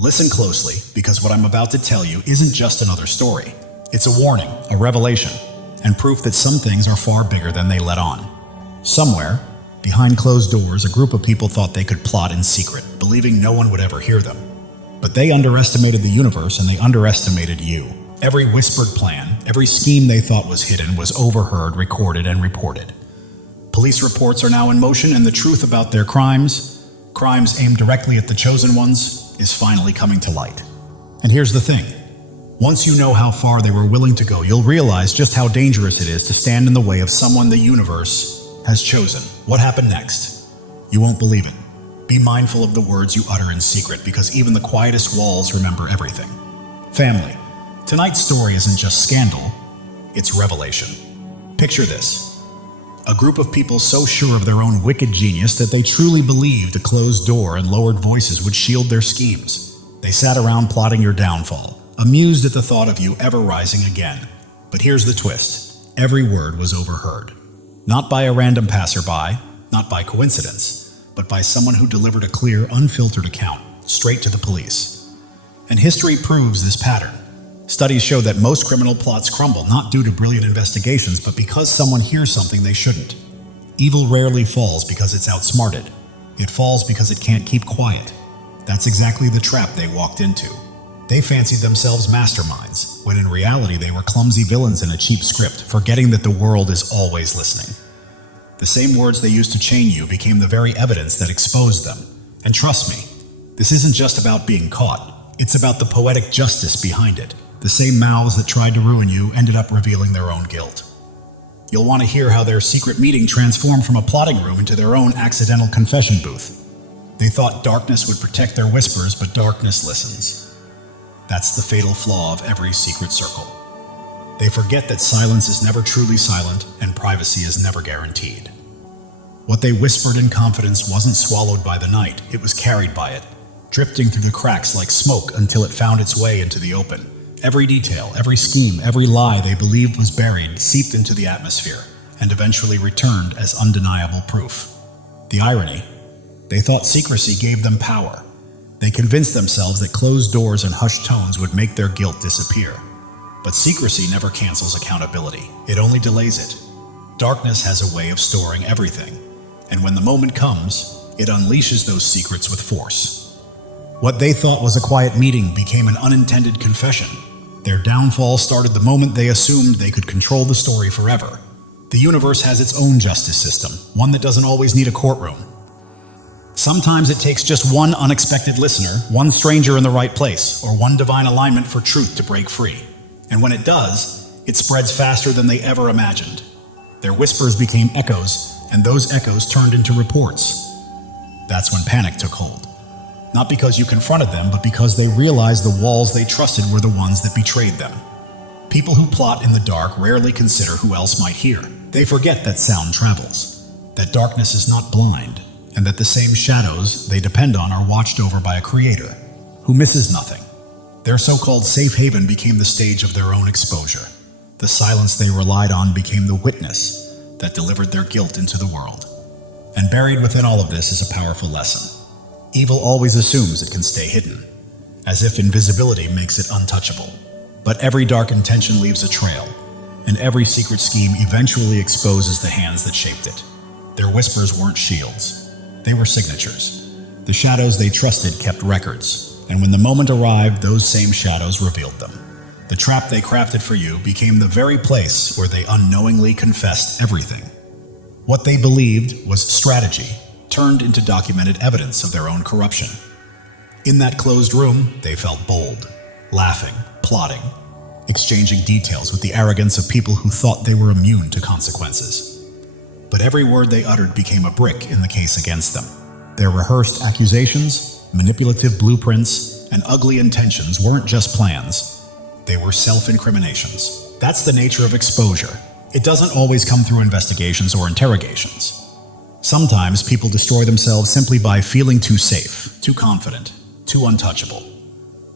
Listen closely, because what I'm about to tell you isn't just another story. It's a warning, a revelation, and proof that some things are far bigger than they let on. Somewhere, behind closed doors, a group of people thought they could plot in secret, believing no one would ever hear them. But they underestimated the universe, and they underestimated you. Every whispered plan, every scheme they thought was hidden was overheard, recorded, and reported. Police reports are now in motion, and the truth about their crimes aimed directly at the chosen ones, is finally coming to light. And here's the thing. Once you know how far they were willing to go, you'll realize just how dangerous it is to stand in the way of someone the universe has chosen. What happened next? You won't believe it. Be mindful of the words you utter in secret, because even the quietest walls remember everything. Family, tonight's story isn't just scandal, it's revelation. Picture this. A group of people so sure of their own wicked genius that they truly believed a closed door and lowered voices would shield their schemes. They sat around plotting your downfall, amused at the thought of you ever rising again. But here's the twist. Every word was overheard. Not by a random passerby, not by coincidence, but by someone who delivered a clear, unfiltered account, straight to the police. And history proves this pattern. Studies show that most criminal plots crumble not due to brilliant investigations, but because someone hears something they shouldn't. Evil rarely falls because it's outsmarted. It falls because it can't keep quiet. That's exactly the trap they walked into. They fancied themselves masterminds, when in reality they were clumsy villains in a cheap script, forgetting that the world is always listening. The same words they used to chain you became the very evidence that exposed them. And trust me, this isn't just about being caught. It's about the poetic justice behind it. The same mouths that tried to ruin you ended up revealing their own guilt. You'll want to hear how their secret meeting transformed from a plotting room into their own accidental confession booth. They thought darkness would protect their whispers, but darkness listens. That's the fatal flaw of every secret circle. They forget that silence is never truly silent and privacy is never guaranteed. What they whispered in confidence wasn't swallowed by the night, it was carried by it, drifting through the cracks like smoke until it found its way into the open. Every detail, every scheme, every lie they believed was buried seeped into the atmosphere and eventually returned as undeniable proof. The irony, they thought secrecy gave them power. They convinced themselves that closed doors and hushed tones would make their guilt disappear. But secrecy never cancels accountability. It only delays it. Darkness has a way of storing everything, and when the moment comes, it unleashes those secrets with force. What they thought was a quiet meeting became an unintended confession. Their downfall started the moment they assumed they could control the story forever. The universe has its own justice system, one that doesn't always need a courtroom. Sometimes it takes just one unexpected listener, one stranger in the right place, or one divine alignment for truth to break free. And when it does, it spreads faster than they ever imagined. Their whispers became echoes, and those echoes turned into reports. That's when panic took hold. Not because you confronted them, but because they realized the walls they trusted were the ones that betrayed them. People who plot in the dark rarely consider who else might hear. They forget that sound travels, that darkness is not blind, and that the same shadows they depend on are watched over by a creator who misses nothing. Their so-called safe haven became the stage of their own exposure. The silence they relied on became the witness that delivered their guilt into the world. And buried within all of this is a powerful lesson. Evil always assumes it can stay hidden, as if invisibility makes it untouchable. But every dark intention leaves a trail, and every secret scheme eventually exposes the hands that shaped it. Their whispers weren't shields, they were signatures. The shadows they trusted kept records, and when the moment arrived, those same shadows revealed them. The trap they crafted for you became the very place where they unknowingly confessed everything. What they believed was strategy turned into documented evidence of their own corruption. In that closed room, they felt bold, laughing, plotting, exchanging details with the arrogance of people who thought they were immune to consequences. But every word they uttered became a brick in the case against them. Their rehearsed accusations, manipulative blueprints, and ugly intentions weren't just plans. They were self-incriminations. That's the nature of exposure. It doesn't always come through investigations or interrogations. Sometimes people destroy themselves simply by feeling too safe, too confident, too untouchable.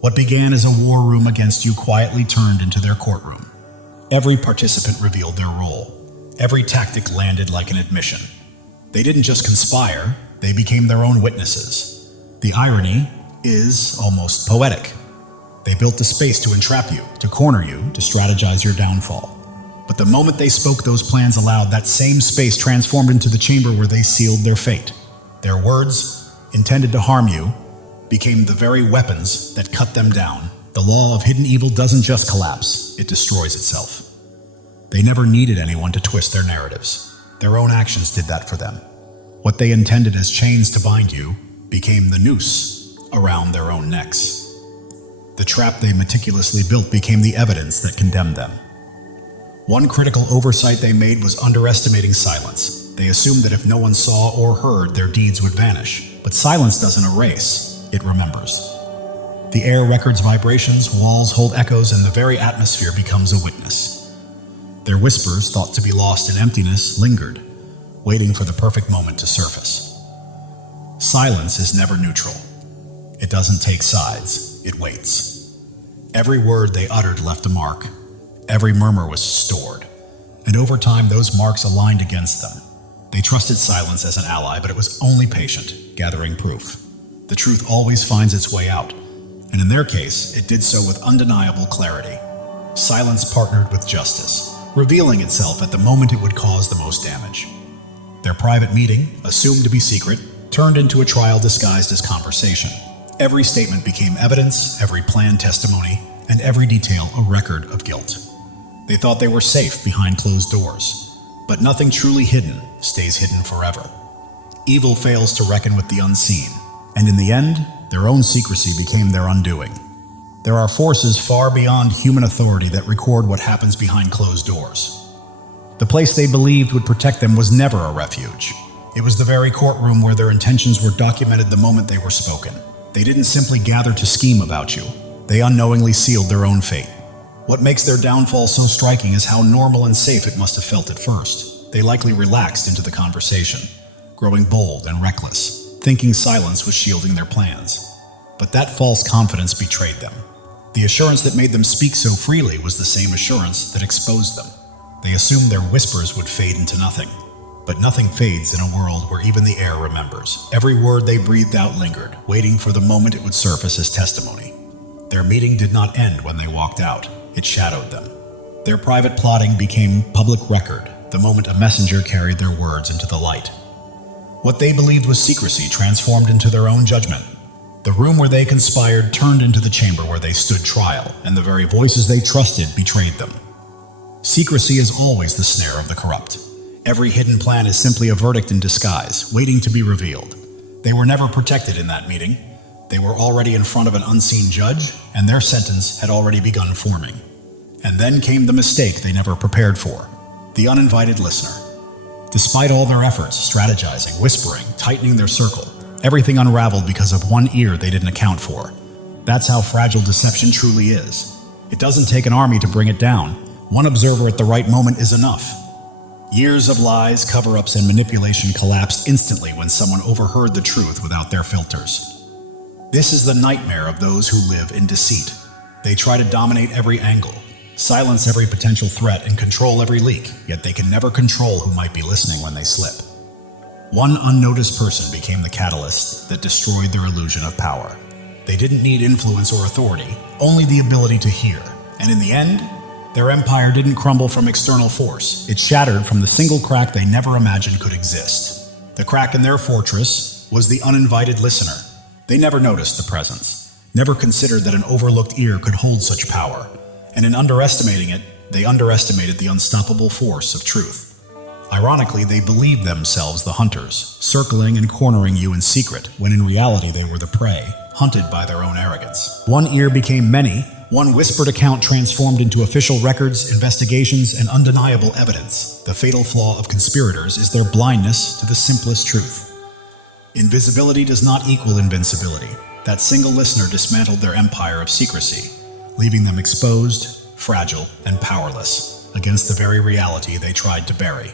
What began as a war room against you quietly turned into their courtroom. Every participant revealed their role. Every tactic landed like an admission. They didn't just conspire, they became their own witnesses. The irony, is almost poetic. They built a space to entrap you, to corner you, to strategize your downfall. But the moment they spoke those plans aloud, that same space transformed into the chamber where they sealed their fate. Their words, intended to harm you, became the very weapons that cut them down. The law of hidden evil doesn't just collapse, it destroys itself. They never needed anyone to twist their narratives. Their own actions did that for them. What they intended as chains to bind you became the noose around their own necks. The trap they meticulously built became the evidence that condemned them. One critical oversight they made was underestimating silence. They assumed that if no one saw or heard, their deeds would vanish. But silence doesn't erase, it remembers. The air records vibrations, walls hold echoes, and the very atmosphere becomes a witness. Their whispers, thought to be lost in emptiness, lingered, waiting for the perfect moment to surface. Silence is never neutral. It doesn't take sides, it waits. Every word they uttered left a mark. Every murmur was stored, and over time those marks aligned against them. They trusted silence as an ally, but it was only patient, gathering proof. The truth always finds its way out, and in their case, it did so with undeniable clarity. Silence partnered with justice, revealing itself at the moment it would cause the most damage. Their private meeting, assumed to be secret, turned into a trial disguised as conversation. Every statement became evidence, every plan testimony, and every detail a record of guilt. They thought they were safe behind closed doors, but nothing truly hidden stays hidden forever. Evil fails to reckon with the unseen, and in the end, their own secrecy became their undoing. There are forces far beyond human authority that record what happens behind closed doors. The place they believed would protect them was never a refuge. It was the very courtroom where their intentions were documented the moment they were spoken. They didn't simply gather to scheme about you. They unknowingly sealed their own fate. What makes their downfall so striking is how normal and safe it must have felt at first. They likely relaxed into the conversation, growing bold and reckless, thinking silence was shielding their plans. But that false confidence betrayed them. The assurance that made them speak so freely was the same assurance that exposed them. They assumed their whispers would fade into nothing. But nothing fades in a world where even the air remembers. Every word they breathed out lingered, waiting for the moment it would surface as testimony. Their meeting did not end when they walked out. It shadowed them. Their private plotting became public record the moment a messenger carried their words into the light. What they believed was secrecy transformed into their own judgment. The room where they conspired turned into the chamber where they stood trial, and the very voices they trusted betrayed them. Secrecy is always the snare of the corrupt. Every hidden plan is simply a verdict in disguise, waiting to be revealed. They were never protected in that meeting. They were already in front of an unseen judge, and their sentence had already begun forming. And then came the mistake they never prepared for, the uninvited listener. Despite all their efforts, strategizing, whispering, tightening their circle, everything unraveled because of one ear they didn't account for. That's how fragile deception truly is. It doesn't take an army to bring it down. One observer at the right moment is enough. Years of lies, cover-ups, and manipulation collapsed instantly when someone overheard the truth without their filters. This is the nightmare of those who live in deceit. They try to dominate every angle, silence every potential threat, and control every leak, yet they can never control who might be listening when they slip. One unnoticed person became the catalyst that destroyed their illusion of power. They didn't need influence or authority, only the ability to hear. And in the end, their empire didn't crumble from external force. It shattered from the single crack they never imagined could exist. The crack in their fortress was the uninvited listener. They never noticed the presence, never considered that an overlooked ear could hold such power, and in underestimating it, they underestimated the unstoppable force of truth. Ironically, they believed themselves the hunters, circling and cornering you in secret, when in reality they were the prey, hunted by their own arrogance. One ear became many, one whispered account transformed into official records, investigations, and undeniable evidence. The fatal flaw of conspirators is their blindness to the simplest truth. Invisibility does not equal invincibility. That single listener dismantled their empire of secrecy, leaving them exposed, fragile, and powerless against the very reality they tried to bury.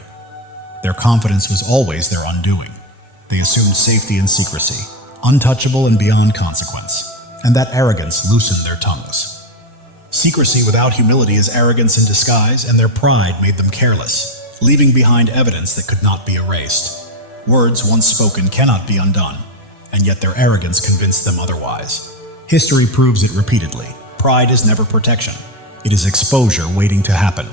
Their confidence was always their undoing. They assumed safety in secrecy, untouchable and beyond consequence, and that arrogance loosened their tongues. Secrecy without humility is arrogance in disguise, and their pride made them careless, leaving behind evidence that could not be erased. Words once spoken cannot be undone, and yet their arrogance convinced them otherwise. History proves it repeatedly. Pride is never protection. It is exposure waiting to happen.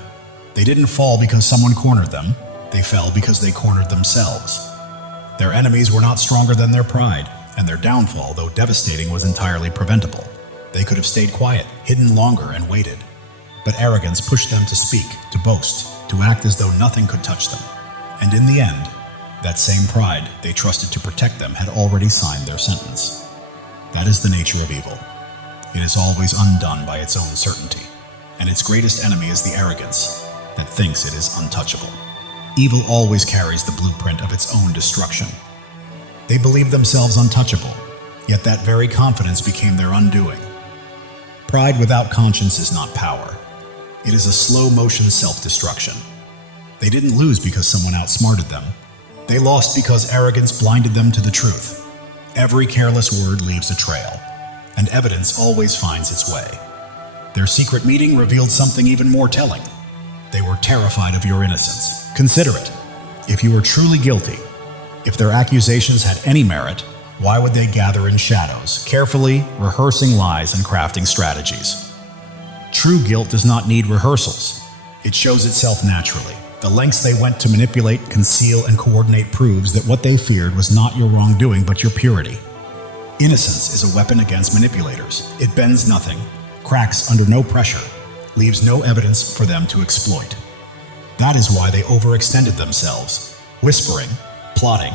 They didn't fall because someone cornered them. They fell because they cornered themselves. Their enemies were not stronger than their pride, and their downfall, though devastating, was entirely preventable. They could have stayed quiet, hidden longer, and waited. But arrogance pushed them to speak, to boast, to act as though nothing could touch them. And in the end, that same pride they trusted to protect them had already signed their sentence. That is the nature of evil. It is always undone by its own certainty, and its greatest enemy is the arrogance that thinks it is untouchable. Evil always carries the blueprint of its own destruction. They believed themselves untouchable, yet that very confidence became their undoing. Pride without conscience is not power. It is a slow-motion self-destruction. They didn't lose because someone outsmarted them. They lost because arrogance blinded them to the truth. Every careless word leaves a trail, and evidence always finds its way. Their secret meeting revealed something even more telling. They were terrified of your innocence. Consider it. If you were truly guilty, if their accusations had any merit, why would they gather in shadows, carefully rehearsing lies and crafting strategies? True guilt does not need rehearsals. It shows itself naturally. The lengths they went to manipulate, conceal, and coordinate proves that what they feared was not your wrongdoing but your purity. Innocence is a weapon against manipulators. It bends nothing, cracks under no pressure, leaves no evidence for them to exploit. That is why they overextended themselves, whispering, plotting,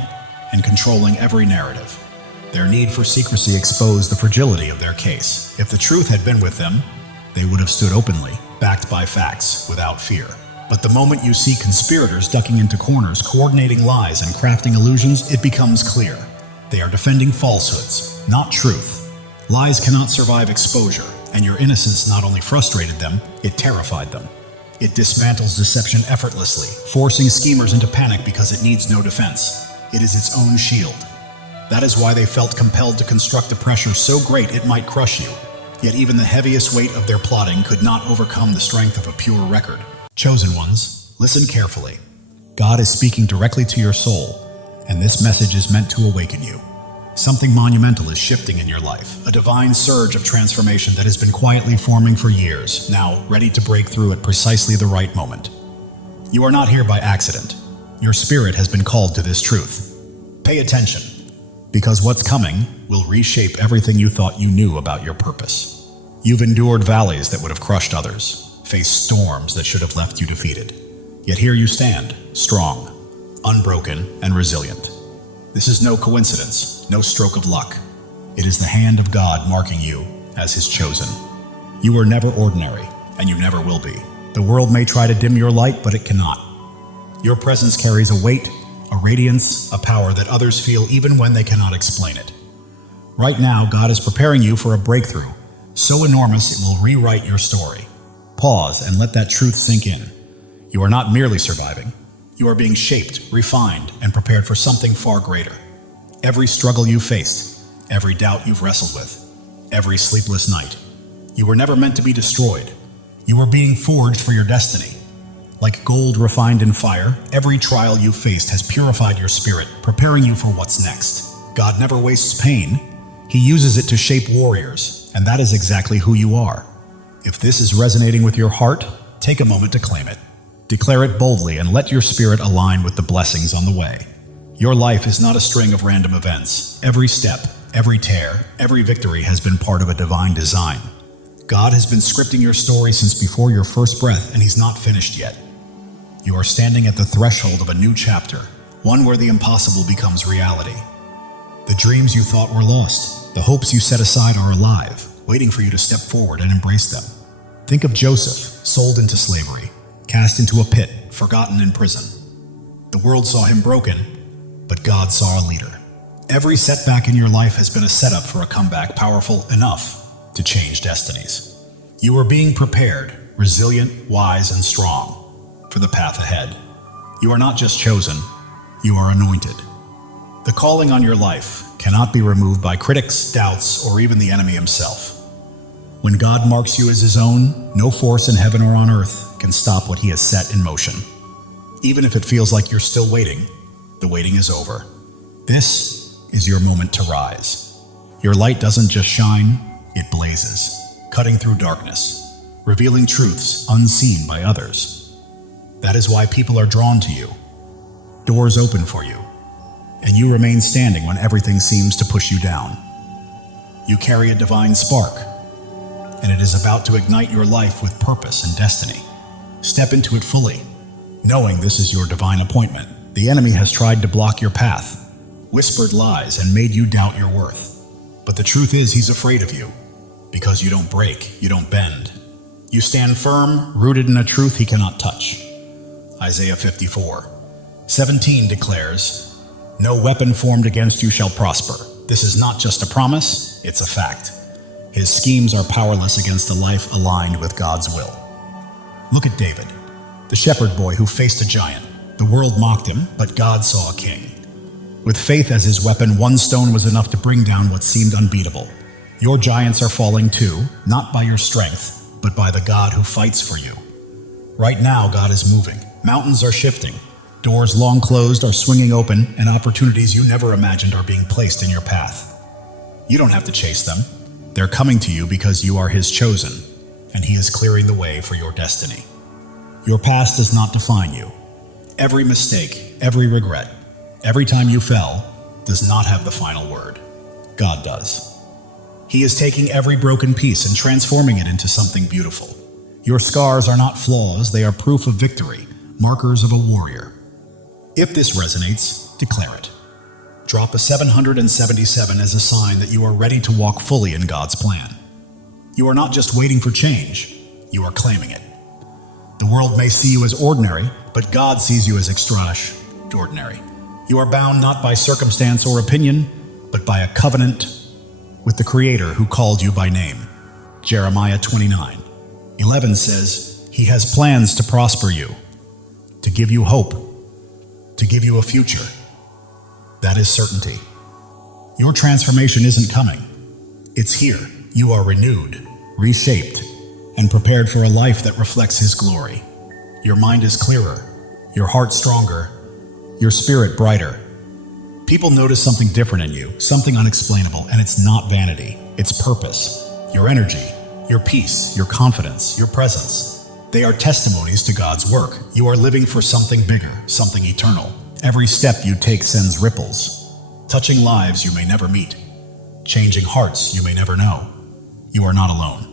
and controlling every narrative. Their need for secrecy exposed the fragility of their case. If the truth had been with them, they would have stood openly, backed by facts, without fear. But the moment you see conspirators ducking into corners, coordinating lies, and crafting illusions, it becomes clear. They are defending falsehoods, not truth. Lies cannot survive exposure, and your innocence not only frustrated them, it terrified them. It dismantles deception effortlessly, forcing schemers into panic because it needs no defense. It is its own shield. That is why they felt compelled to construct a pressure so great it might crush you. Yet even the heaviest weight of their plotting could not overcome the strength of a pure record. Chosen ones, listen carefully. God is speaking directly to your soul, and this message is meant to awaken you. Something monumental is shifting in your life, a divine surge of transformation that has been quietly forming for years, now ready to break through at precisely the right moment. You are not here by accident. Your spirit has been called to this truth. Pay attention, because what's coming will reshape everything you thought you knew about your purpose. You've endured valleys that would have crushed others, faced storms that should have left you defeated. Yet here you stand, strong, unbroken, and resilient. This is no coincidence, no stroke of luck. It is the hand of God marking you as His chosen. You were never ordinary, and you never will be. The world may try to dim your light, but it cannot. Your presence carries a weight, a radiance, a power that others feel even when they cannot explain it. Right now, God is preparing you for a breakthrough, so enormous it will rewrite your story. Pause and let that truth sink in. You are not merely surviving. You are being shaped, refined, and prepared for something far greater. Every struggle you faced, every doubt you've wrestled with, every sleepless night. You were never meant to be destroyed. You were being forged for your destiny. Like gold refined in fire, every trial you faced has purified your spirit, preparing you for what's next. God never wastes pain. He uses it to shape warriors, and that is exactly who you are. If this is resonating with your heart, take a moment to claim it. Declare it boldly and let your spirit align with the blessings on the way. Your life is not a string of random events. Every step, every tear, every victory has been part of a divine design. God has been scripting your story since before your first breath, and He's not finished yet. You are standing at the threshold of a new chapter, one where the impossible becomes reality. The dreams you thought were lost, the hopes you set aside are alive, waiting for you to step forward and embrace them. Think of Joseph, sold into slavery, cast into a pit, forgotten in prison. The world saw him broken, but God saw a leader. Every setback in your life has been a setup for a comeback powerful enough to change destinies. You are being prepared, resilient, wise, and strong for the path ahead. You are not just chosen, you are anointed. The calling on your life cannot be removed by critics, doubts, or even the enemy himself. When God marks you as His own, no force in heaven or on earth can stop what He has set in motion. Even if it feels like you're still waiting, the waiting is over. This is your moment to rise. Your light doesn't just shine, it blazes, cutting through darkness, revealing truths unseen by others. That is why people are drawn to you. Doors open for you, and you remain standing when everything seems to push you down. You carry a divine spark, and it is about to ignite your life with purpose and destiny. Step into it fully, knowing this is your divine appointment. The enemy has tried to block your path, whispered lies, and made you doubt your worth. But the truth is, he's afraid of you, because you don't break, you don't bend. You stand firm, rooted in a truth he cannot touch. Isaiah 54:17 declares, "No weapon formed against you shall prosper." This is not just a promise, it's a fact. His schemes are powerless against a life aligned with God's will. Look at David, the shepherd boy who faced a giant. The world mocked him, but God saw a king. With faith as his weapon, one stone was enough to bring down what seemed unbeatable. Your giants are falling too, not by your strength, but by the God who fights for you. Right now, God is moving. Mountains are shifting. Doors long closed are swinging open, and opportunities you never imagined are being placed in your path. You don't have to chase them. They're coming to you because you are his chosen, and he is clearing the way for your destiny. Your past does not define you. Every mistake, every regret, every time you fell, does not have the final word. God does. He is taking every broken piece and transforming it into something beautiful. Your scars are not flaws, they are proof of victory, markers of a warrior. If this resonates, declare it. Drop a 777 as a sign that you are ready to walk fully in God's plan. You are not just waiting for change, you are claiming it. The world may see you as ordinary, but God sees you as extraordinary. You are bound not by circumstance or opinion, but by a covenant with the Creator who called you by name. Jeremiah 29:11 says, "He has plans to prosper you, to give you hope, to give you a future." That is certainty. Your transformation isn't coming. It's here. You are renewed, reshaped, and prepared for a life that reflects His glory. Your mind is clearer, your heart stronger, your spirit brighter. People notice something different in you, something unexplainable, and it's not vanity, it's purpose. Your energy, your peace, your confidence, your presence. They are testimonies to God's work. You are living for something bigger, something eternal. Every step you take sends ripples, touching lives you may never meet, changing hearts you may never know. You are not alone.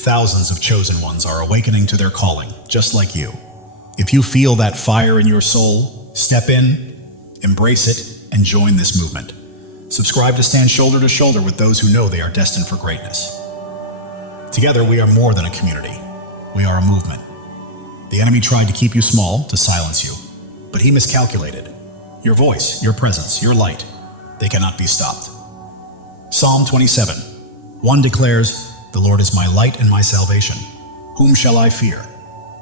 Thousands of chosen ones are awakening to their calling, just like you. If you feel that fire in your soul, step in, embrace it, and join this movement. Subscribe to stand shoulder to shoulder with those who know they are destined for greatness. Together, we are more than a community. We are a movement. The enemy tried to keep you small, to silence you, but he miscalculated. Your voice, your presence, your light, they cannot be stopped. Psalm 27:1 declares, "The Lord is my light and my salvation. Whom shall I fear?"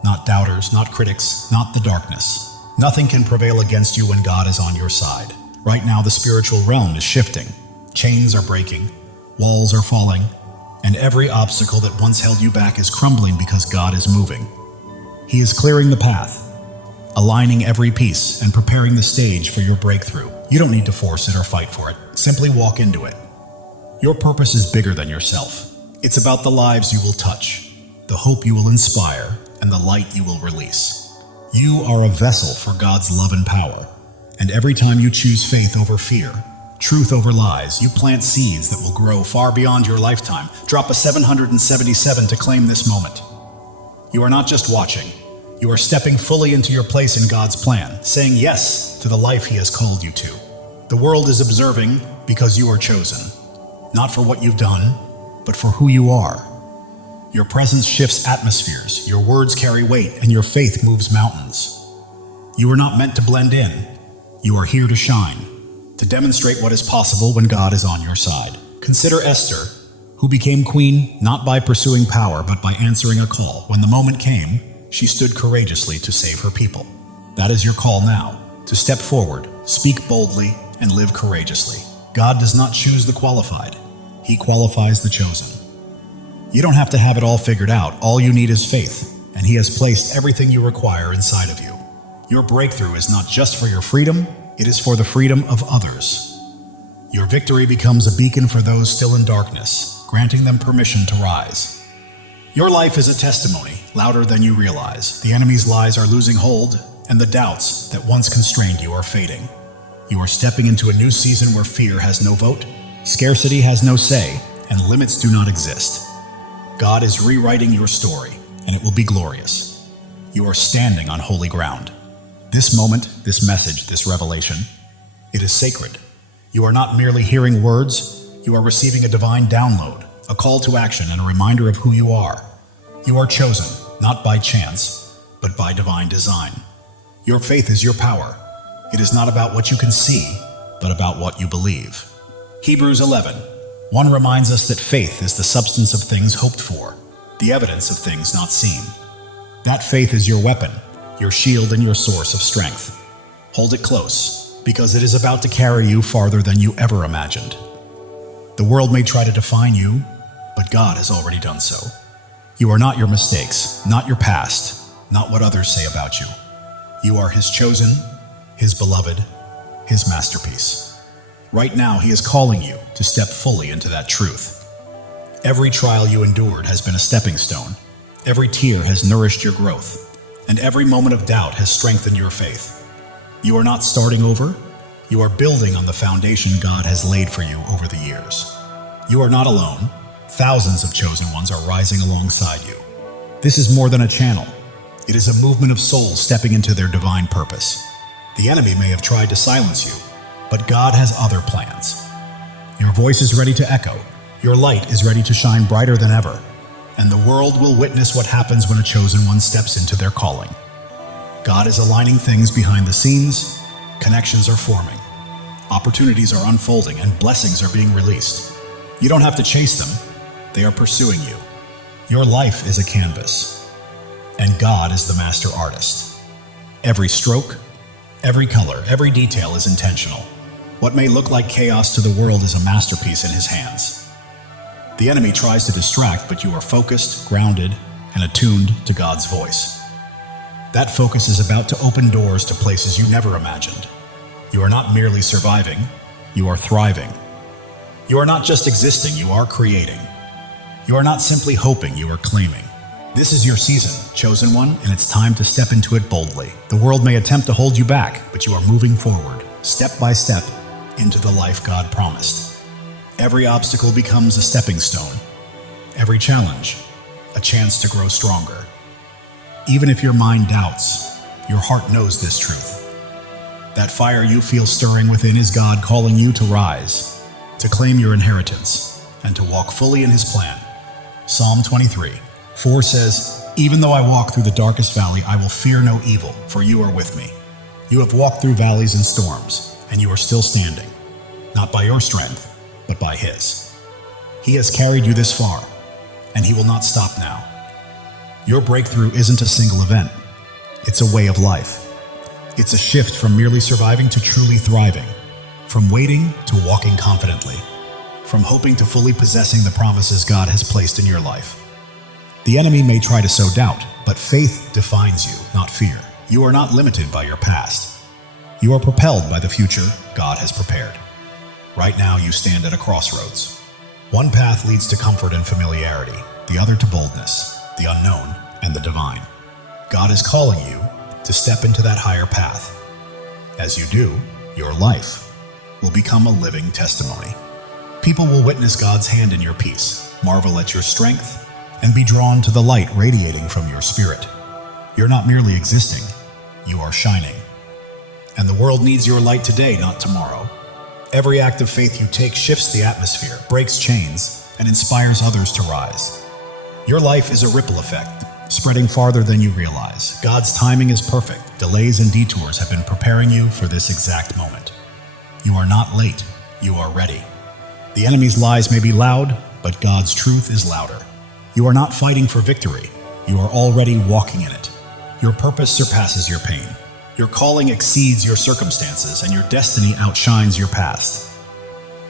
Not doubters, not critics, not the darkness. Nothing can prevail against you when God is on your side. Right now, the spiritual realm is shifting. Chains are breaking, walls are falling, and every obstacle that once held you back is crumbling because God is moving. He is clearing the path, aligning every piece, and preparing the stage for your breakthrough. You don't need to force it or fight for it. Simply walk into it. Your purpose is bigger than yourself. It's about the lives you will touch, the hope you will inspire, and the light you will release. You are a vessel for God's love and power, and every time you choose faith over fear, truth over lies, you plant seeds that will grow far beyond your lifetime. Drop a 777 to claim this moment. You are not just watching. You are stepping fully into your place in God's plan, saying yes to the life He has called you to. The world is observing because you are chosen, not for what you've done, but for who you are. Your presence shifts atmospheres, your words carry weight, and your faith moves mountains. You are not meant to blend in. You are here to shine, to demonstrate what is possible when God is on your side. Consider Esther, who became queen not by pursuing power, but by answering a call. When the moment came, she stood courageously to save her people. That is your call now, to step forward, speak boldly, and live courageously. God does not choose the qualified. He qualifies the chosen. You don't have to have it all figured out. All you need is faith, and He has placed everything you require inside of you. Your breakthrough is not just for your freedom, it is for the freedom of others. Your victory becomes a beacon for those still in darkness, granting them permission to rise. Your life is a testimony, louder than you realize. The enemy's lies are losing hold, and the doubts that once constrained you are fading. You are stepping into a new season where fear has no vote, scarcity has no say, and limits do not exist. God is rewriting your story, and it will be glorious. You are standing on holy ground. This moment, this message, this revelation, it is sacred. You are not merely hearing words, you are receiving a divine download, a call to action, and a reminder of who you are. You are chosen, not by chance, but by divine design. Your faith is your power. It is not about what you can see, but about what you believe. Hebrews 11:1 reminds us that faith is the substance of things hoped for, the evidence of things not seen. That faith is your weapon, your shield, and your source of strength. Hold it close, because it is about to carry you farther than you ever imagined. The world may try to define you, but God has already done so. You are not your mistakes, not your past, not what others say about you. You are His chosen, His beloved, His masterpiece. Right now, He is calling you to step fully into that truth. Every trial you endured has been a stepping stone. Every tear has nourished your growth, and every moment of doubt has strengthened your faith. You are not starting over. You are building on the foundation God has laid for you over the years. You are not alone. Thousands of chosen ones are rising alongside you. This is more than a channel. It is a movement of souls stepping into their divine purpose. The enemy may have tried to silence you, but God has other plans. Your voice is ready to echo. Your light is ready to shine brighter than ever. And the world will witness what happens when a chosen one steps into their calling. God is aligning things behind the scenes. Connections are forming. Opportunities are unfolding, and blessings are being released. You don't have to chase them. They are pursuing you. Your life is a canvas, and God is the master artist. Every stroke, every color, every detail is intentional. What may look like chaos to the world is a masterpiece in His hands. The enemy tries to distract, but you are focused, grounded, and attuned to God's voice. That focus is about to open doors to places you never imagined. You are not merely surviving, you are thriving. You are not just existing, you are creating. You are not simply hoping, you are claiming. This is your season, chosen one, and it's time to step into it boldly. The world may attempt to hold you back, but you are moving forward, step by step, into the life God promised. Every obstacle becomes a stepping stone. Every challenge, a chance to grow stronger. Even if your mind doubts, your heart knows this truth. That fire you feel stirring within is God calling you to rise, to claim your inheritance, and to walk fully in His plan. Psalm 23:4 says, "Even though I walk through the darkest valley, I will fear no evil, for you are with me. You have walked through valleys and storms, and you are still standing, not by your strength, but by His. He has carried you this far, and He will not stop now." Your breakthrough isn't a single event. It's a way of life. It's a shift from merely surviving to truly thriving, from waiting to walking confidently, from hoping to fully possessing the promises God has placed in your life. The enemy may try to sow doubt, but faith defines you, not fear. You are not limited by your past. You are propelled by the future God has prepared. Right now, you stand at a crossroads. One path leads to comfort and familiarity, the other to boldness, the unknown, and the divine. God is calling you to step into that higher path. As you do, your life will become a living testimony. People will witness God's hand in your peace, marvel at your strength, and be drawn to the light radiating from your spirit. You're not merely existing, you are shining. And the world needs your light today, not tomorrow. Every act of faith you take shifts the atmosphere, breaks chains, and inspires others to rise. Your life is a ripple effect, spreading farther than you realize. God's timing is perfect. Delays and detours have been preparing you for this exact moment. You are not late, you are ready. The enemy's lies may be loud, but God's truth is louder. You are not fighting for victory, you are already walking in it. Your purpose surpasses your pain. Your calling exceeds your circumstances, and your destiny outshines your past.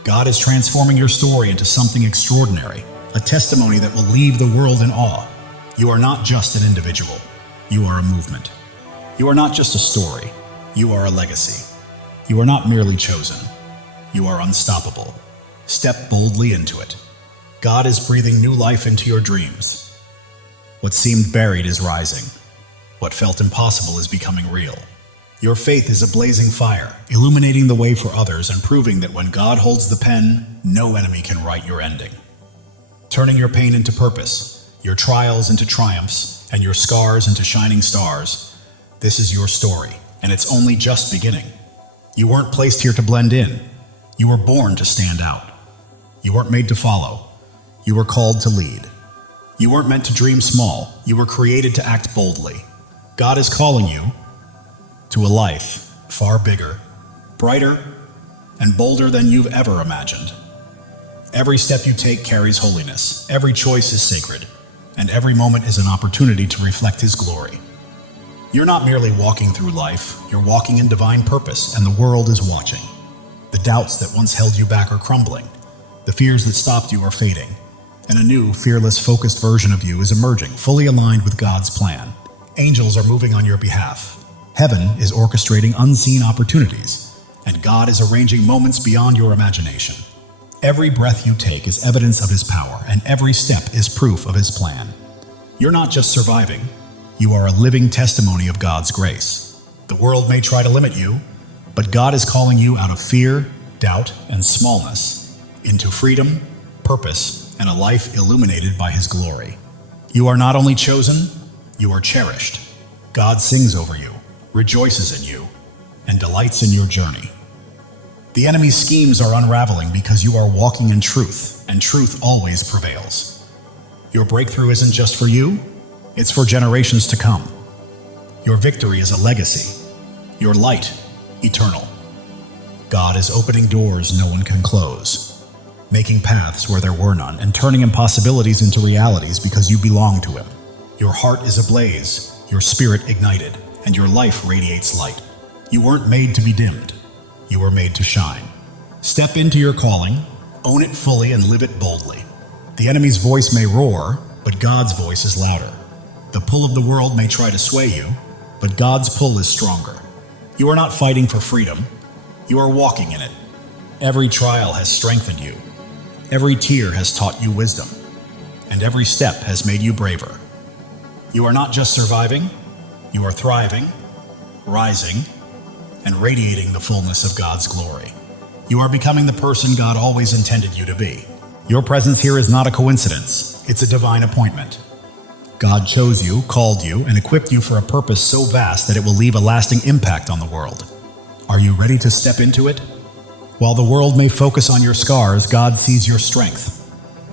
God is transforming your story into something extraordinary, a testimony that will leave the world in awe. You are not just an individual, you are a movement. You are not just a story, you are a legacy. You are not merely chosen, You are unstoppable. Step boldly into it. God is breathing new life into your dreams. What seemed buried is rising. What felt impossible is becoming real. Your faith is a blazing fire, illuminating the way for others and proving that when God holds the pen, no enemy can write your ending. Turning your pain into purpose, your trials into triumphs, and your scars into shining stars, this is your story, and it's only just beginning. You weren't placed here to blend in. You were born to stand out. You weren't made to follow. You were called to lead. You weren't meant to dream small. You were created to act boldly. God is calling you to a life far bigger, brighter, and bolder than you've ever imagined. Every step you take carries holiness, every choice is sacred, and every moment is an opportunity to reflect His glory. You're not merely walking through life, you're walking in divine purpose, and the world is watching. The doubts that once held you back are crumbling, the fears that stopped you are fading, and a new, fearless, focused version of you is emerging, fully aligned with God's plan. Angels are moving on your behalf. Heaven is orchestrating unseen opportunities, and God is arranging moments beyond your imagination. Every breath you take is evidence of His power, and every step is proof of His plan. You're not just surviving, you are a living testimony of God's grace. The world may try to limit you, but God is calling you out of fear, doubt, and smallness into freedom, purpose, and a life illuminated by His glory. You are not only chosen, you are cherished. God sings over you, rejoices in you, and delights in your journey. The enemy's schemes are unraveling because you are walking in truth, and truth always prevails. Your breakthrough isn't just for you, it's for generations to come. Your victory is a legacy, your light eternal. God is opening doors no one can close, making paths where there were none, and turning impossibilities into realities because you belong to Him. Your heart is ablaze, your spirit ignited, and your life radiates light. You weren't made to be dimmed. You were made to shine. Step into your calling, own it fully, and live it boldly. The enemy's voice may roar, but God's voice is louder. The pull of the world may try to sway you, but God's pull is stronger. You are not fighting for freedom. You are walking in it. Every trial has strengthened you. Every tear has taught you wisdom, and every step has made you braver. You are not just surviving, you are thriving, rising, and radiating the fullness of God's glory. You are becoming the person God always intended you to be. Your presence here is not a coincidence, it's a divine appointment. God chose you, called you, and equipped you for a purpose so vast that it will leave a lasting impact on the world. Are you ready to step into it? While the world may focus on your scars, God sees your strength.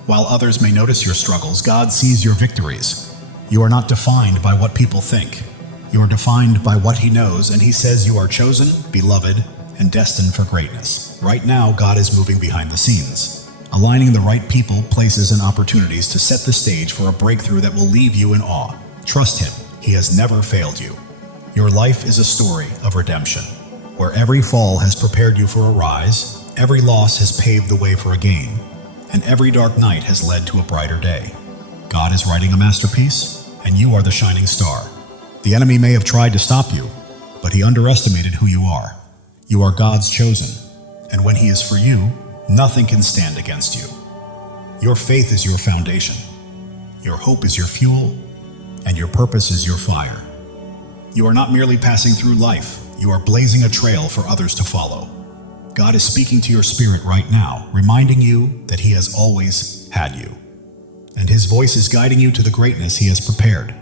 While others may notice your struggles, God sees your victories. You are not defined by what people think. You are defined by what He knows, and He says you are chosen, beloved, and destined for greatness. Right now, God is moving behind the scenes, aligning the right people, places, and opportunities to set the stage for a breakthrough that will leave you in awe. Trust Him. He has never failed you. Your life is a story of redemption, where every fall has prepared you for a rise, every loss has paved the way for a gain, and every dark night has led to a brighter day. God is writing a masterpiece, and you are the shining star. The enemy may have tried to stop you, but he underestimated who you are. You are God's chosen, and when He is for you, nothing can stand against you. Your faith is your foundation, your hope is your fuel, and your purpose is your fire. You are not merely passing through life, you are blazing a trail for others to follow. God is speaking to your spirit right now, reminding you that He has always had you, and His voice is guiding you to the greatness He has prepared.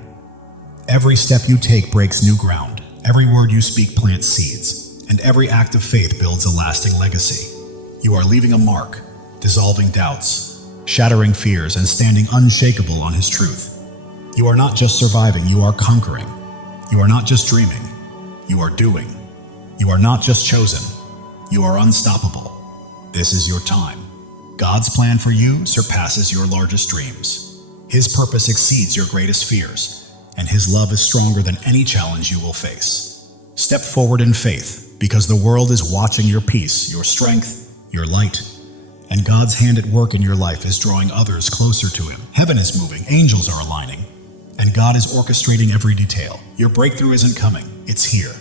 Every step you take breaks new ground, every word you speak plants seeds, and every act of faith builds a lasting legacy. You are leaving a mark, dissolving doubts, shattering fears, and standing unshakable on His truth. You are not just surviving, you are conquering. You are not just dreaming, you are doing. You are not just chosen, you are unstoppable. This is your time. God's plan for you surpasses your largest dreams. His purpose exceeds your greatest fears, and His love is stronger than any challenge you will face. Step forward in faith, because the world is watching your peace, your strength, your light, and God's hand at work in your life is drawing others closer to Him. Heaven is moving, angels are aligning, and God is orchestrating every detail. Your breakthrough isn't coming, it's here.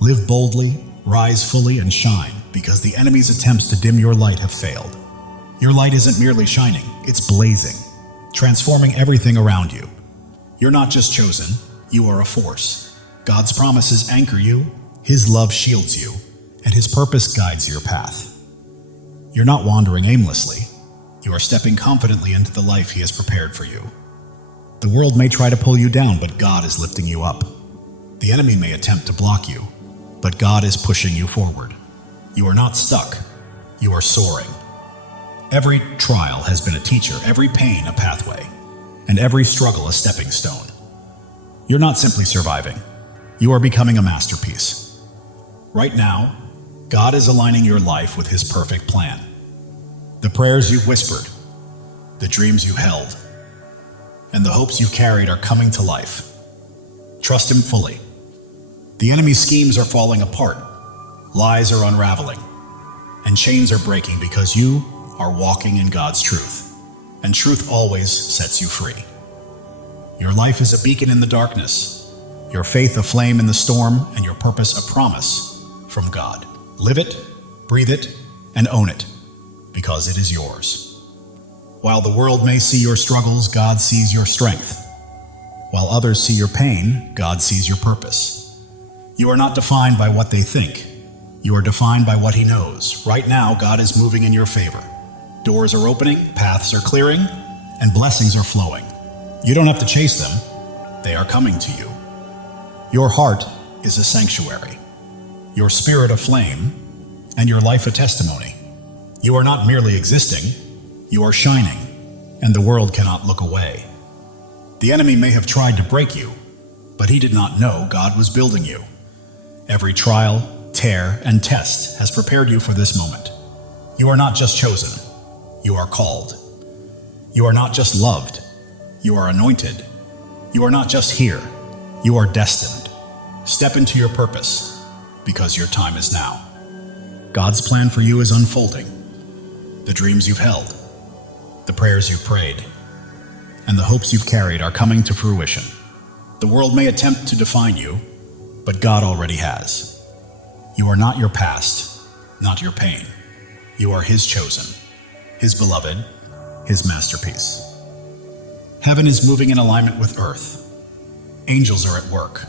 Live boldly, rise fully, and shine, because the enemy's attempts to dim your light have failed. Your light isn't merely shining, it's blazing, transforming everything around you. You're not just chosen, you are a force. God's promises anchor you, His love shields you, and His purpose guides your path. You're not wandering aimlessly. You are stepping confidently into the life He has prepared for you. The world may try to pull you down, but God is lifting you up. The enemy may attempt to block you, but God is pushing you forward. You are not stuck. You are soaring. Every trial has been a teacher, every pain a pathway, and every struggle a stepping stone. You're not simply surviving. You are becoming a masterpiece. Right now, God is aligning your life with His perfect plan. The prayers you've whispered, the dreams you held, and the hopes you've carried are coming to life. Trust Him fully. The enemy's schemes are falling apart, lies are unraveling, and chains are breaking because you are walking in God's truth, and truth always sets you free. Your life is a beacon in the darkness, your faith a flame in the storm, and your purpose a promise from God. Live it, breathe it, and own it, because it is yours. While the world may see your struggles, God sees your strength. While others see your pain, God sees your purpose. You are not defined by what they think. You are defined by what He knows. Right now, God is moving in your favor. Doors are opening, paths are clearing, and blessings are flowing. You don't have to chase them. They are coming to you. Your heart is a sanctuary, your spirit a flame, and your life a testimony. You are not merely existing, you are shining, and the world cannot look away. The enemy may have tried to break you, but he did not know God was building you. Every trial, tear, and test has prepared you for this moment. You are not just chosen, you are called. You are not just loved, you are anointed. You are not just here, you are destined. Step into your purpose, because your time is now. God's plan for you is unfolding. The dreams you've held, the prayers you've prayed, and the hopes you've carried are coming to fruition. The world may attempt to define you, but God already has. You are not your past, not your pain. You are His chosen, His beloved, His masterpiece. Heaven is moving in alignment with earth. Angels are at work.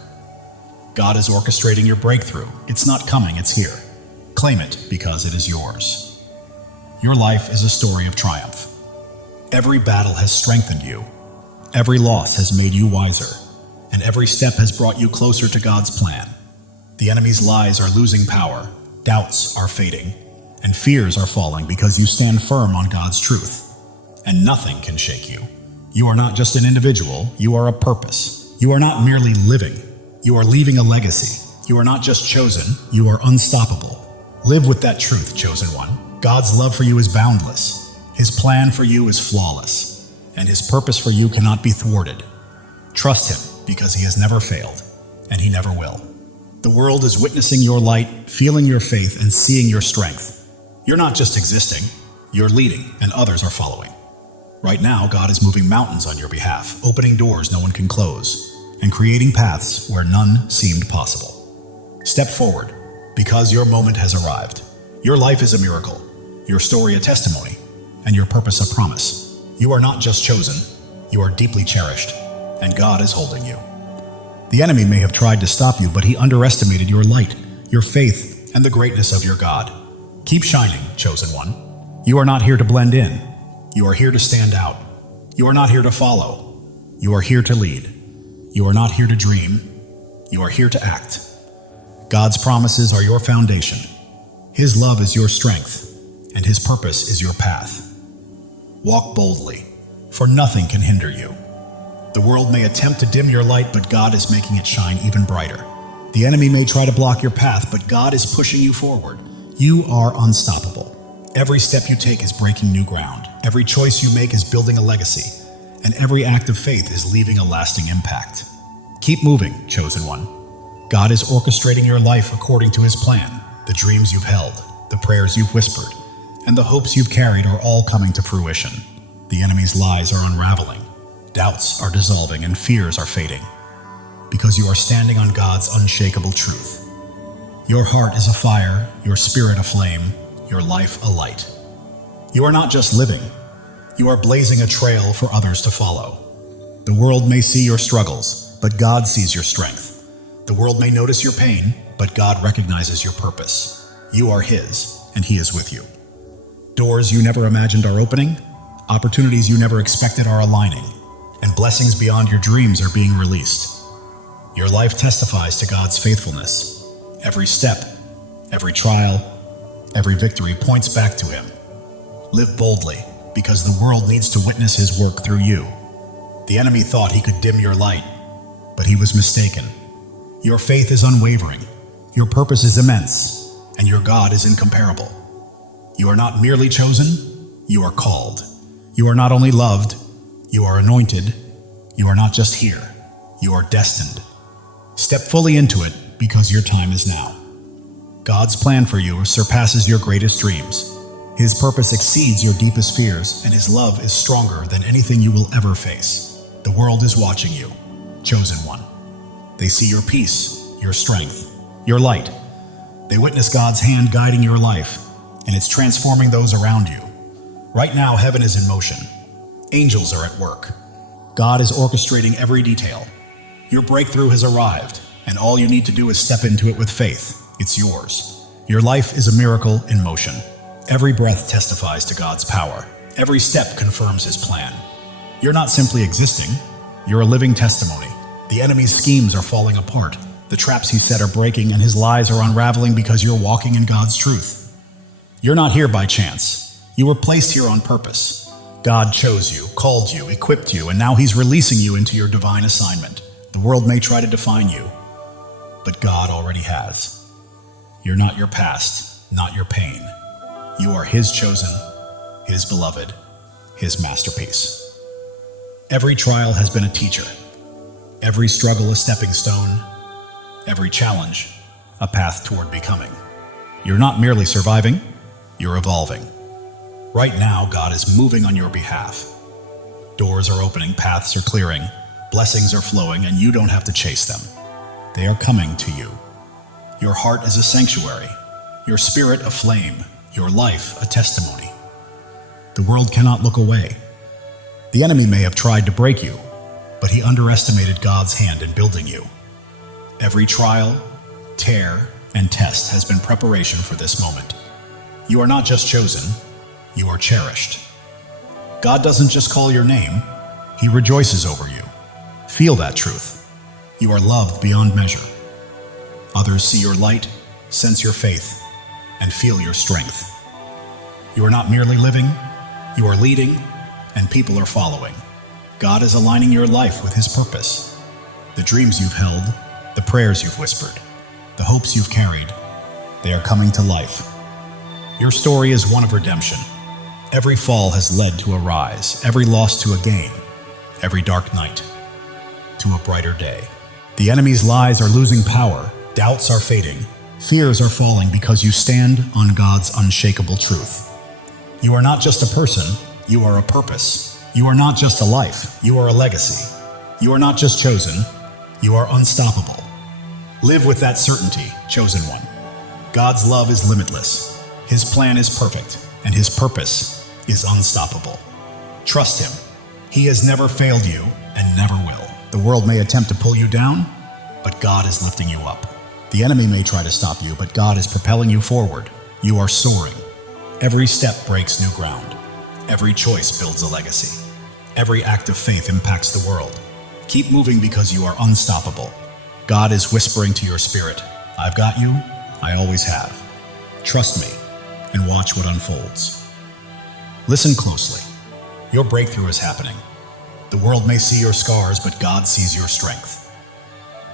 God is orchestrating your breakthrough. It's not coming, it's here. Claim it because it is yours. Your life is a story of triumph. Every battle has strengthened you. Every loss has made you wiser. And every step has brought you closer to God's plan. The enemy's lies are losing power. Doubts are fading. And fears are falling because you stand firm on God's truth. And nothing can shake you. You are not just an individual, you are a purpose. You are not merely living, you are leaving a legacy. You are not just chosen, you are unstoppable. Live with that truth, chosen one. God's love for you is boundless. His plan for you is flawless. And His purpose for you cannot be thwarted. Trust Him because He has never failed, and He never will. The world is witnessing your light, feeling your faith, and seeing your strength. You're not just existing, you're leading, and others are following. Right now, God is moving mountains on your behalf, opening doors no one can close, and creating paths where none seemed possible. Step forward, because your moment has arrived. Your life is a miracle, your story a testimony, and your purpose a promise. You are not just chosen, you are deeply cherished, and God is holding you. The enemy may have tried to stop you, but he underestimated your light, your faith, and the greatness of your God. Keep shining, chosen one. You are not here to blend in. You are here to stand out. You are not here to follow. You are here to lead. You are not here to dream. You are here to act. God's promises are your foundation. His love is your strength, and His purpose is your path. Walk boldly, for nothing can hinder you. The world may attempt to dim your light, but God is making it shine even brighter. The enemy may try to block your path, but God is pushing you forward. You are unstoppable. Every step you take is breaking new ground. Every choice you make is building a legacy, and every act of faith is leaving a lasting impact. Keep moving, chosen one. God is orchestrating your life according to His plan. The dreams you've held, the prayers you've whispered, and the hopes you've carried are all coming to fruition. The enemy's lies are unraveling. Doubts are dissolving and fears are fading, because you are standing on God's unshakable truth. Your heart is a fire, your spirit a flame, your life a light. You are not just living, you are blazing a trail for others to follow. The world may see your struggles, but God sees your strength. The world may notice your pain, but God recognizes your purpose. You are His, and He is with you. Doors you never imagined are opening, opportunities you never expected are aligning, and blessings beyond your dreams are being released. Your life testifies to God's faithfulness. Every step, every trial, every victory points back to Him. Live boldly, because the world needs to witness His work through you. The enemy thought he could dim your light, but he was mistaken. Your faith is unwavering, your purpose is immense, and your God is incomparable. You are not merely chosen, you are called. You are not only loved, you are anointed. You are not just here, you are destined. Step fully into it, because your time is now. God's plan for you surpasses your greatest dreams. His purpose exceeds your deepest fears, and His love is stronger than anything you will ever face. The world is watching you, chosen one. They see your peace, your strength, your light. They witness God's hand guiding your life, and it's transforming those around you. Right now, heaven is in motion. Angels are at work. God is orchestrating every detail. Your breakthrough has arrived, and all you need to do is step into it with faith. It's yours. Your life is a miracle in motion. Every breath testifies to God's power. Every step confirms His plan. You're not simply existing, you're a living testimony. The enemy's schemes are falling apart. The traps he set are breaking, and his lies are unraveling because you're walking in God's truth. You're not here by chance. You were placed here on purpose. God chose you, called you, equipped you, and now He's releasing you into your divine assignment. The world may try to define you, but God already has. You're not your past, not your pain. You are His chosen, His beloved, His masterpiece. Every trial has been a teacher. Every struggle a stepping stone. Every challenge a path toward becoming. You're not merely surviving, you're evolving. Right now, God is moving on your behalf. Doors are opening, paths are clearing, blessings are flowing, and you don't have to chase them. They are coming to you. Your heart is a sanctuary, your spirit a flame, your life a testimony. The world cannot look away. The enemy may have tried to break you, but he underestimated God's hand in building you. Every trial, tear, and test has been preparation for this moment. You are not just chosen, you are cherished. God doesn't just call your name, He rejoices over you. Feel that truth. You are loved beyond measure. Others see your light, sense your faith, and feel your strength. You are not merely living, you are leading, and people are following. God is aligning your life with His purpose. The dreams you've held, the prayers you've whispered, the hopes you've carried, they are coming to life. Your story is one of redemption. Every fall has led to a rise, every loss to a gain, every dark night to a brighter day. The enemy's lies are losing power, doubts are fading, fears are falling because you stand on God's unshakable truth. You are not just a person, you are a purpose. You are not just a life, you are a legacy. You are not just chosen, you are unstoppable. Live with that certainty, chosen one. God's love is limitless. His plan is perfect, and His purpose is unstoppable. Trust Him. He has never failed you and never will. The world may attempt to pull you down, but God is lifting you up. The enemy may try to stop you, but God is propelling you forward. You are soaring. Every step breaks new ground. Every choice builds a legacy. Every act of faith impacts the world. Keep moving because you are unstoppable. God is whispering to your spirit, I've got you, I always have. Trust me, and watch what unfolds. Listen closely. Your breakthrough is happening. The world may see your scars, but God sees your strength.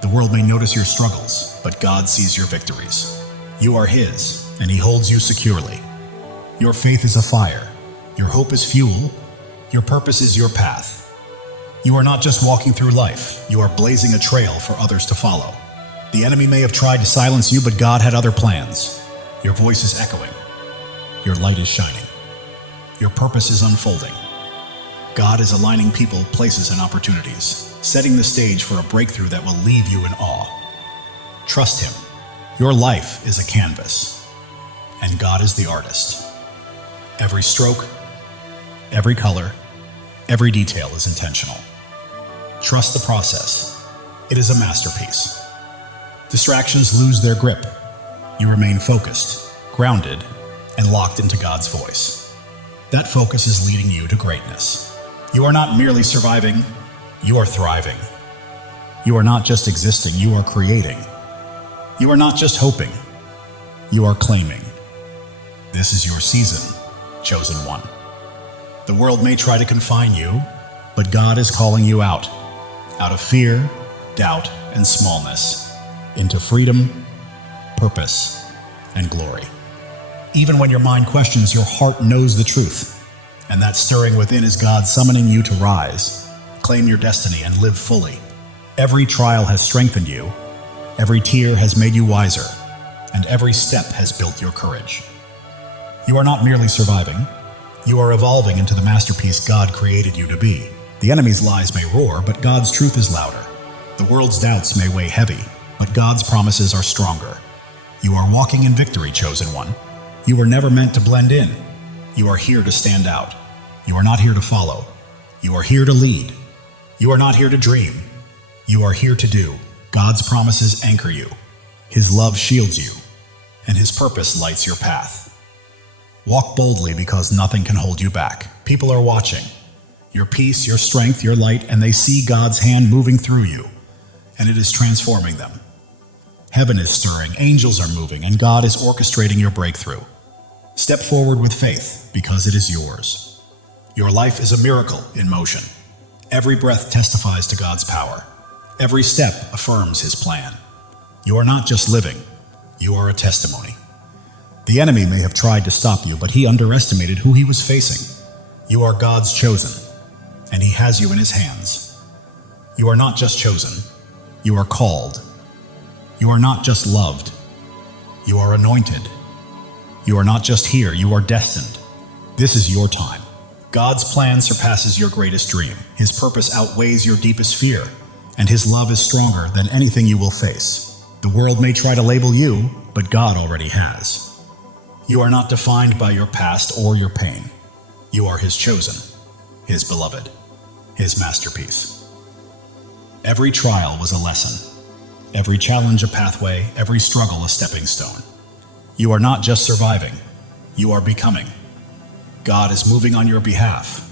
The world may notice your struggles, but God sees your victories. You are His, and He holds you securely. Your faith is a fire. Your hope is fuel. Your purpose is your path. You are not just walking through life, you are blazing a trail for others to follow. The enemy may have tried to silence you, but God had other plans. Your voice is echoing. Your light is shining. Your purpose is unfolding. God is aligning people, places, and opportunities, setting the stage for a breakthrough that will leave you in awe. Trust Him. Your life is a canvas, and God is the artist. Every stroke, every color, every detail is intentional. Trust the process. It is a masterpiece. Distractions lose their grip. You remain focused, grounded, and locked into God's voice. That focus is leading you to greatness. You are not merely surviving, you are thriving. You are not just existing, you are creating. You are not just hoping, you are claiming. This is your season, chosen one. The world may try to confine you, but God is calling you out of fear, doubt, and smallness, into freedom, purpose, and glory. Even when your mind questions, your heart knows the truth, and that stirring within is God summoning you to rise, claim your destiny, and live fully. Every trial has strengthened you, every tear has made you wiser, and every step has built your courage. You are not merely surviving, you are evolving into the masterpiece God created you to be. The enemy's lies may roar, but God's truth is louder. The world's doubts may weigh heavy, but God's promises are stronger. You are walking in victory, chosen one. You were never meant to blend in. You are here to stand out. You are not here to follow. You are here to lead. You are not here to dream. You are here to do. God's promises anchor you. His love shields you, and His purpose lights your path. Walk boldly because nothing can hold you back. People are watching. Your peace, your strength, your light, and they see God's hand moving through you, and it is transforming them. Heaven is stirring, angels are moving, and God is orchestrating your breakthrough. Step forward with faith, because it is yours. Your life is a miracle in motion. Every breath testifies to God's power. Every step affirms His plan. You are not just living, you are a testimony. The enemy may have tried to stop you, but he underestimated who he was facing. You are God's chosen, and He has you in His hands. You are not just chosen, you are called. You are not just loved, you are anointed. You are not just here, you are destined. This is your time. God's plan surpasses your greatest dream. His purpose outweighs your deepest fear, and His love is stronger than anything you will face. The world may try to label you, but God already has. You are not defined by your past or your pain. You are His chosen, His beloved, His masterpiece. Every trial was a lesson. Every challenge a pathway, every struggle a stepping stone. You are not just surviving, you are becoming. God is moving on your behalf.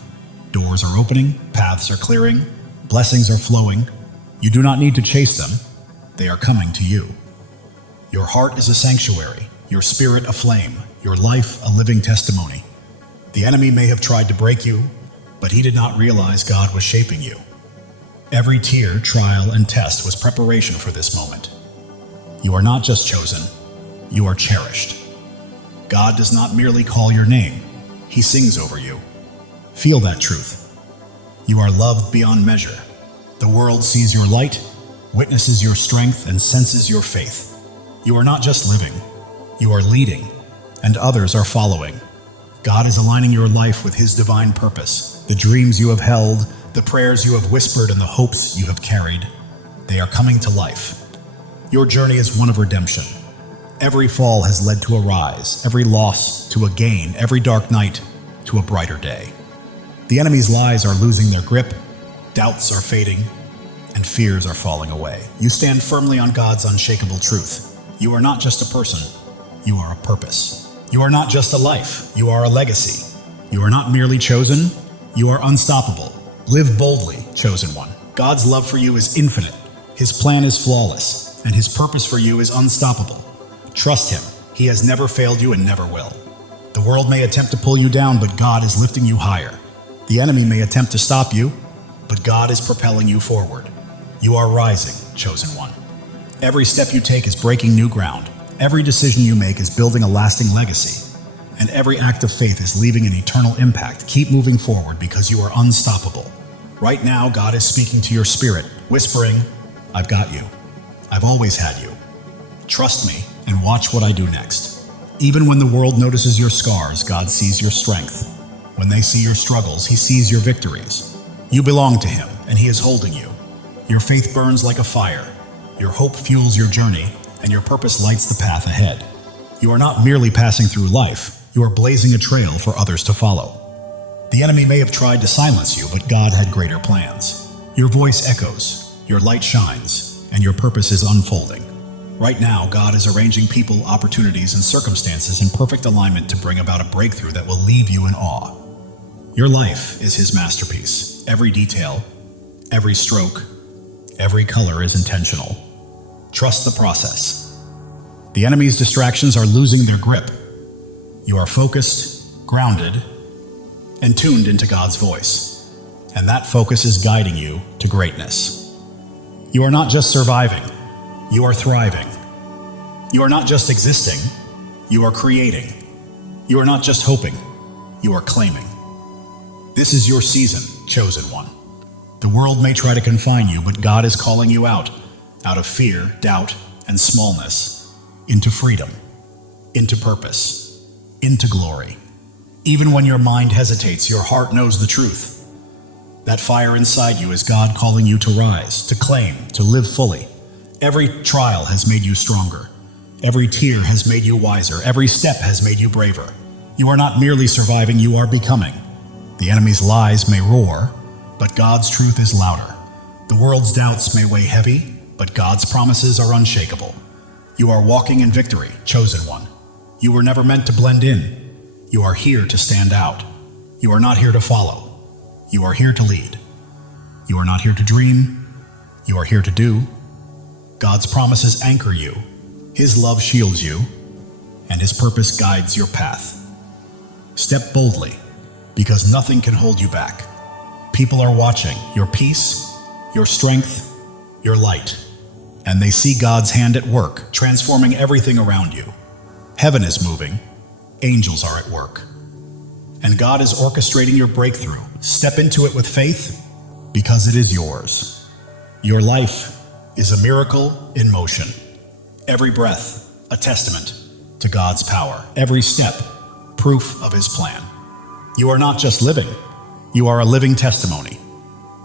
Doors are opening, paths are clearing, blessings are flowing. You do not need to chase them, they are coming to you. Your heart is a sanctuary, your spirit a flame, your life a living testimony. The enemy may have tried to break you, but he did not realize God was shaping you. Every tear, trial, and test was preparation for this moment. You are not just chosen, you are cherished. God does not merely call your name, He sings over you. Feel that truth. You are loved beyond measure. The world sees your light, witnesses your strength, and senses your faith. You are not just living, you are leading, and others are following. God is aligning your life with His divine purpose. The dreams you have held, the prayers you have whispered, and the hopes you have carried, they are coming to life. Your journey is one of redemption. Every fall has led to a rise, every loss to a gain, every dark night to a brighter day. The enemy's lies are losing their grip, doubts are fading, and fears are falling away. You stand firmly on God's unshakable truth. You are not just a person, you are a purpose. You are not just a life, you are a legacy. You are not merely chosen, you are unstoppable. Live boldly, chosen one. God's love for you is infinite. His plan is flawless, and His purpose for you is unstoppable. Trust Him. He has never failed you and never will. The world may attempt to pull you down, but God is lifting you higher. The enemy may attempt to stop you, but God is propelling you forward. You are rising, chosen one. Every step you take is breaking new ground. Every decision you make is building a lasting legacy. And every act of faith is leaving an eternal impact. Keep moving forward because you are unstoppable. Right now, God is speaking to your spirit, whispering, I've got you. I've always had you. Trust me and watch what I do next. Even when the world notices your scars, God sees your strength. When they see your struggles, He sees your victories. You belong to Him, and He is holding you. Your faith burns like a fire. Your hope fuels your journey, and your purpose lights the path ahead. You are not merely passing through life, you are blazing a trail for others to follow. The enemy may have tried to silence you, but God had greater plans. Your voice echoes, your light shines, and your purpose is unfolding. Right now, God is arranging people, opportunities, and circumstances in perfect alignment to bring about a breakthrough that will leave you in awe. Your life is His masterpiece. Every detail, every stroke, every color is intentional. Trust the process. The enemy's distractions are losing their grip. You are focused, grounded, and tuned into God's voice. And that focus is guiding you to greatness. You are not just surviving, you are thriving. You are not just existing, you are creating. You are not just hoping, you are claiming. This is your season, chosen one. The world may try to confine you, but God is calling you out of fear, doubt, and smallness, into freedom, into purpose, into glory. Even when your mind hesitates, your heart knows the truth. That fire inside you is God calling you to rise, to claim, to live fully. Every trial has made you stronger. Every tear has made you wiser. Every step has made you braver. You are not merely surviving, you are becoming. The enemy's lies may roar, but God's truth is louder. The world's doubts may weigh heavy, but God's promises are unshakable. You are walking in victory, chosen one. You were never meant to blend in. You are here to stand out. You are not here to follow. You are here to lead. You are not here to dream. You are here to do. God's promises anchor you. His love shields you, and His purpose guides your path. Step boldly, because nothing can hold you back. People are watching your peace, your strength, your light, and they see God's hand at work, transforming everything around you. Heaven is moving, angels are at work, and God is orchestrating your breakthrough. Step into it with faith, because it is yours. Your life is a miracle in motion. Every breath, a testament to God's power. Every step, proof of His plan. You are not just living, you are a living testimony.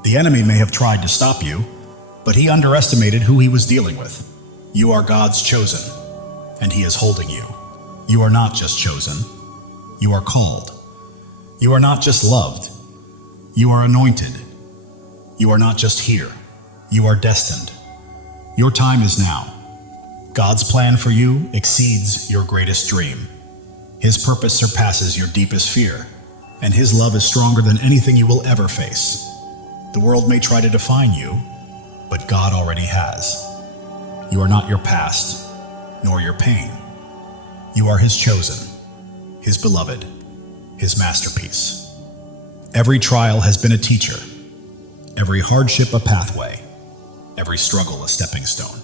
The enemy may have tried to stop you, but he underestimated who he was dealing with. You are God's chosen, and He is holding you. You are not just chosen, you are called. You are not just loved, you are anointed. You are not just here, you are destined. Your time is now. God's plan for you exceeds your greatest dream. His purpose surpasses your deepest fear, and His love is stronger than anything you will ever face. The world may try to define you, but God already has. You are not your past, nor your pain. You are His chosen, His beloved, His masterpiece. Every trial has been a teacher, every hardship a pathway, every struggle a stepping stone.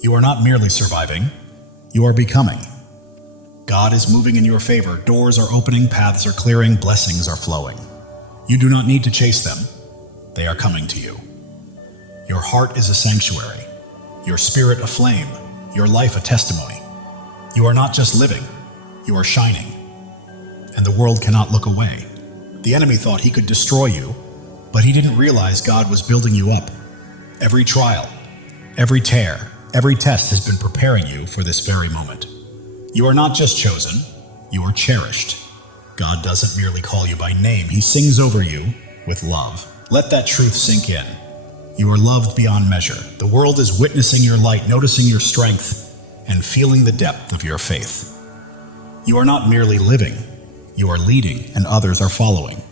You are not merely surviving, you are becoming. God is moving in your favor. Doors are opening, paths are clearing, blessings are flowing. You do not need to chase them. They are coming to you. Your heart is a sanctuary, your spirit a flame, your life a testimony. You are not just living, you are shining. And the world cannot look away. The enemy thought he could destroy you, but he didn't realize God was building you up. Every trial, every tear, every test has been preparing you for this very moment. You are not just chosen, you are cherished. God doesn't merely call you by name, He sings over you with love. Let that truth sink in. You are loved beyond measure. The world is witnessing your light, noticing your strength, and feeling the depth of your faith. You are not merely living, you are leading, and others are following.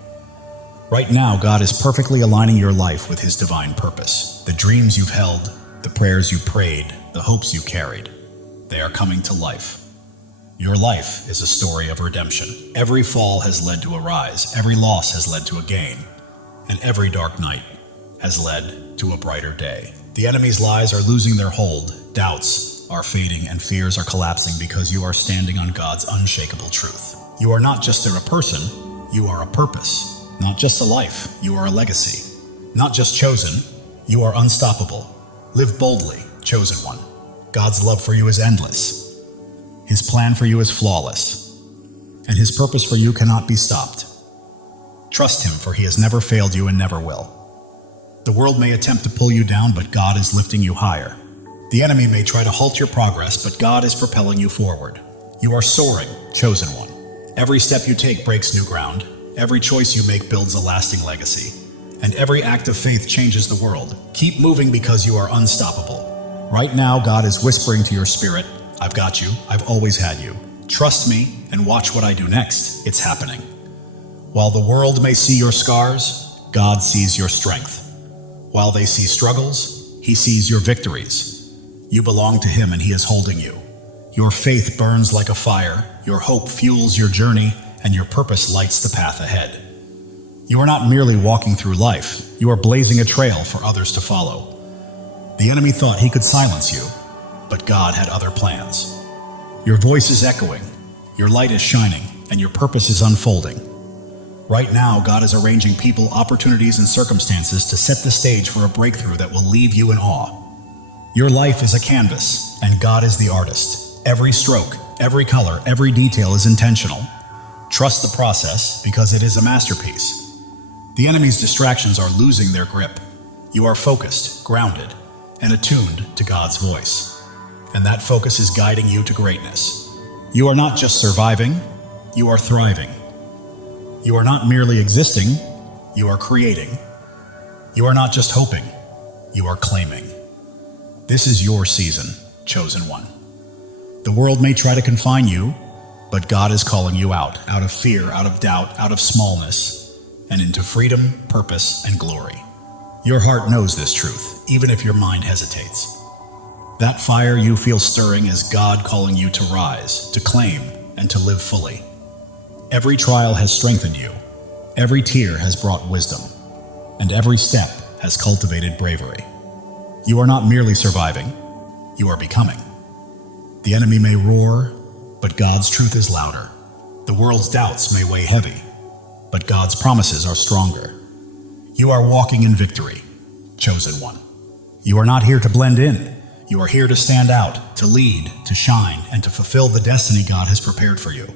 Right now, God is perfectly aligning your life with His divine purpose. The dreams you've held, the prayers you prayed, the hopes you've carried, they are coming to life. Your life is a story of redemption. Every fall has led to a rise, every loss has led to a gain, and every dark night has led to a brighter day. The enemy's lies are losing their hold, doubts are fading, and fears are collapsing because you are standing on God's unshakable truth. You are not just a person, you are a purpose. Not just a life, you are a legacy. Not just chosen, you are unstoppable. Live boldly, chosen one. God's love for you is endless. His plan for you is flawless, and His purpose for you cannot be stopped. Trust Him, for He has never failed you and never will. The world may attempt to pull you down, but God is lifting you higher. The enemy may try to halt your progress, but God is propelling you forward. You are soaring, chosen one. Every step you take breaks new ground. Every choice you make builds a lasting legacy. And every act of faith changes the world. Keep moving because you are unstoppable. Right now, God is whispering to your spirit, I've got you. I've always had you. Trust me and watch what I do next. It's happening. While the world may see your scars, God sees your strength. While they see struggles, He sees your victories. You belong to Him and He is holding you. Your faith burns like a fire, your hope fuels your journey, and your purpose lights the path ahead. You are not merely walking through life, you are blazing a trail for others to follow. The enemy thought he could silence you, but God had other plans. Your voice is echoing, your light is shining, and your purpose is unfolding. Right now, God is arranging people, opportunities, and circumstances to set the stage for a breakthrough that will leave you in awe. Your life is a canvas, and God is the artist. Every stroke, every color, every detail is intentional. Trust the process because it is a masterpiece. The enemy's distractions are losing their grip. You are focused, grounded, and attuned to God's voice. And that focus is guiding you to greatness. You are not just surviving, you are thriving. You are not merely existing, you are creating. You are not just hoping, you are claiming. This is your season, chosen one. The world may try to confine you, but God is calling you out of fear, out of doubt, out of smallness, and into freedom, purpose, and glory. Your heart knows this truth, even if your mind hesitates. That fire you feel stirring is God calling you to rise, to claim, and to live fully. Every trial has strengthened you, every tear has brought wisdom, and every step has cultivated bravery. You are not merely surviving, you are becoming. The enemy may roar, but God's truth is louder. The world's doubts may weigh heavy, but God's promises are stronger. You are walking in victory, chosen one. You are not here to blend in. You are here to stand out, to lead, to shine, and to fulfill the destiny God has prepared for you.